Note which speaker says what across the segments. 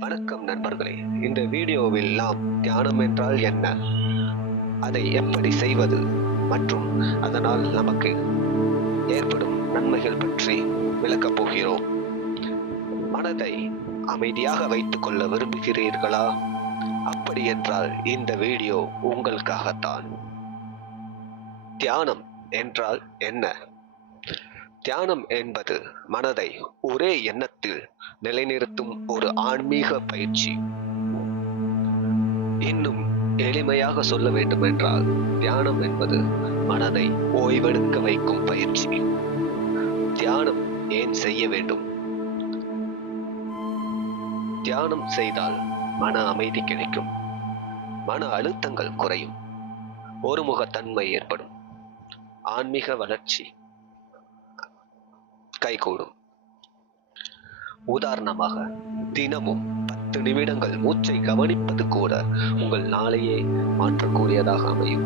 Speaker 1: வணக்கம் நண்பர்களே. இந்த வீடியோவில் நாம் தியானம் என்றால் என்ன? அதை எப்படி செய்வது? மற்றும் அதனால் நமக்கு ஏற்படும் நன்மைகள் பற்றி விளக்கப் போகிறோம். மனதை அமைதியாக வைத்துக் கொள்ள விரும்புகிறீர்களா? அப்படி என்றால் இந்த வீடியோ உங்களுக்காகத்தான். தியானம் என்றால் என்ன? தியானம் என்பது மனதை ஒரே எண்ணத்தில் நிலைநிறுத்தும் ஒரு ஆன்மீக பயிற்சி. இன்னும் எளிமையாக சொல்ல வேண்டுமென்றால் தியானம் என்பது மனதை ஓய்வெடுக்க வைக்கும் பயிற்சி. தியானம் ஏன் செய்ய வேண்டும்? தியானம் செய்தால் மன அமைதி கிடைக்கும். மன அழுத்தங்கள் குறையும். ஒருமுகத்தன்மை ஏற்படும். ஆன்மீக வளர்ச்சி கைகூடும். உதாரணமாக தினமும் பத்து நிமிடங்கள் மூச்சை கவனிப்பது கூட உங்கள் நாளையே மாற்றக்கூடியதாக அமையும்.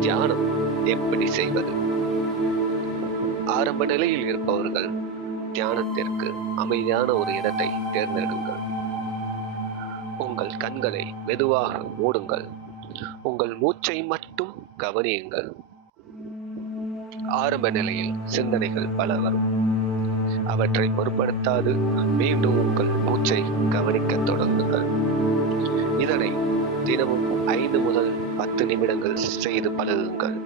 Speaker 1: தியானம் எப்படி செய்வது? ஆரம்ப நிலையில் இருப்பவர்கள் தியானத்திற்கு அமைதியான ஒரு இடத்தை தேர்ந்தெடுங்கள். உங்கள் கண்களை மெதுவாக மூடுங்கள். உங்கள் மூச்சை மட்டும் கவனியுங்கள். ஆரம்ப நிலையில் சிந்தனைகள் பல வரும். அவற்றை பொருட்படுத்தாது. மீண்டும் உங்கள் மூச்சை கவனிக்கத் தொடங்குங்கள். இதனை தினமும் ஐந்து முதல் பத்து நிமிடங்கள் செய்து பழகுங்கள்.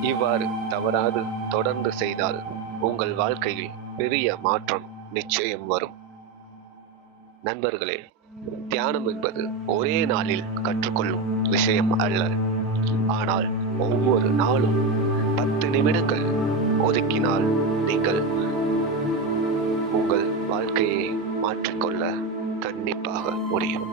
Speaker 1: இவ்வாறு தவறாது தொடர்ந்து செய்தால் உங்கள் வாழ்க்கையில் பெரிய மாற்றம் நிச்சயம் வரும். நண்பர்களே தியானம் என்பது ஒரே நாளில் கற்றுக்கொள்ளும் விஷயம் அல்ல. ஆனால் ஒவ்வொரு நாளும் பத்து நிமிடங்கள் ஒதுக்கினால் நீங்கள் உங்கள் வாழ்க்கையை மாற்றிக்கொள்ள கண்டிப்பாக முடியும்.